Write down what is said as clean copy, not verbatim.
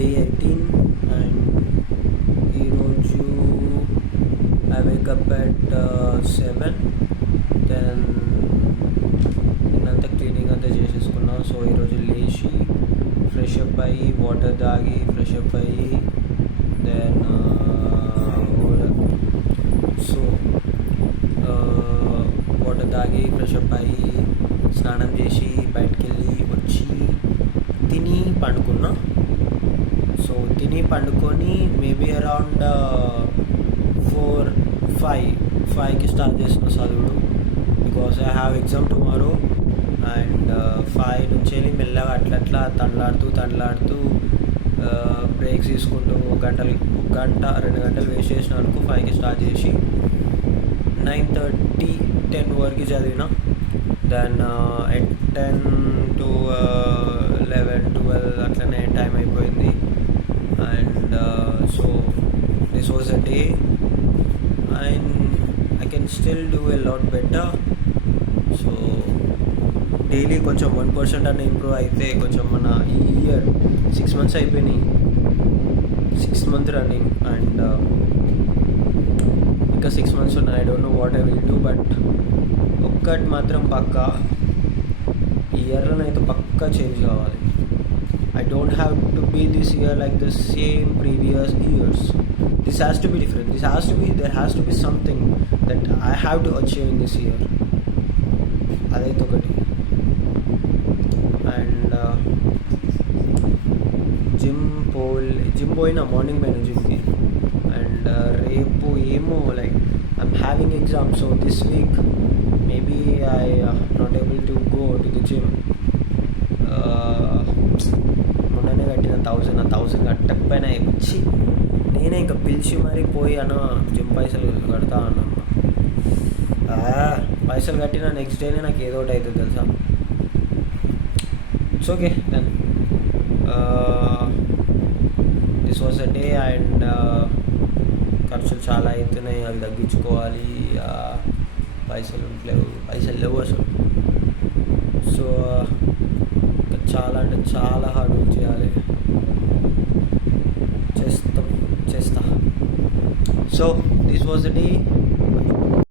డే 18 అండ్ ఈరోజు I wake up at 7. దెన్ అంతా క్లీనింగ్ అంతా చేసేసుకున్నా. సో ఈరోజు లేచి ఫ్రెష్ అప్ అయ్యి వాటర్ తాగి ఫ్రెష్ అప్ అయ్యి దెన్ వాటర్ తాగి ఫ్రెష్ అప్ అయ్యి స్నానం చేసి బయటికి వెళ్ళి వచ్చి తిని పండుకున్నా. సో తిని పండుకొని మేబీ అరౌండ్ 4-5కి స్టార్ట్ చేసిన చదువుడు, because I have exam tomorrow. And 5 నుంచి వెళ్ళి మెల్లగా అట్లా తండ్లాడుతూ బ్రేక్స్ తీసుకుంటూ 1 గంట 2 గంటలు వేస్ట్ చేసిన అనుకో 5కి స్టార్ట్ చేసి 9:30-10 వరకు చదివిన. దెన్ 10 to 11-12 అట్లనే టైం అయిపోయింది. And so this was a day and I can still do a lot better. So daily కొంచెం 1% అన్న ఇంప్రూవ్ అయితే కొంచెం మన ఈ ఇయర్ 6 months అయిపోయినాయి, 6th month రన్నింగ్. అండ్ ఇంకా 6 months ఉన్నాయి. I don't know what I will do, but ఒక్కటి మాత్రం పక్కా, ఈ ఇయర్లో అయితే పక్కా చేంజ్ కావాలి. I don't have to be this year like the same previous years. This has to be different. There has to be something that I have to achieve in this year. అదైతే ఒకటి. And gym పోయినా మార్నింగ్ పోయినా జిమ్కి. అండ్ రేపు ఏమో like I'm having exam, so this week maybe I not able to go to the gym. మొన్ననే కట్టిన 1000 కట్టకపోయినా వచ్చి నేనే ఇంకా పిలిచి మరీ పోయి అన్న జిమ్ పైసలు కడతా అన్న. పైసలు కట్టిన నెక్స్ట్ డేనే నాకు ఏదో ఒకటి అవుతుంది తెలుసా. It's okay then this was a day. And ఖర్చులు చాలా అవుతున్నాయి, అవి తగ్గించుకోవాలి. పైసలు లేవు అసలు. సో చాలా అంటే చాలా హార్డ్ వర్క్ చేయాలి. చేస్తా. So this was the day.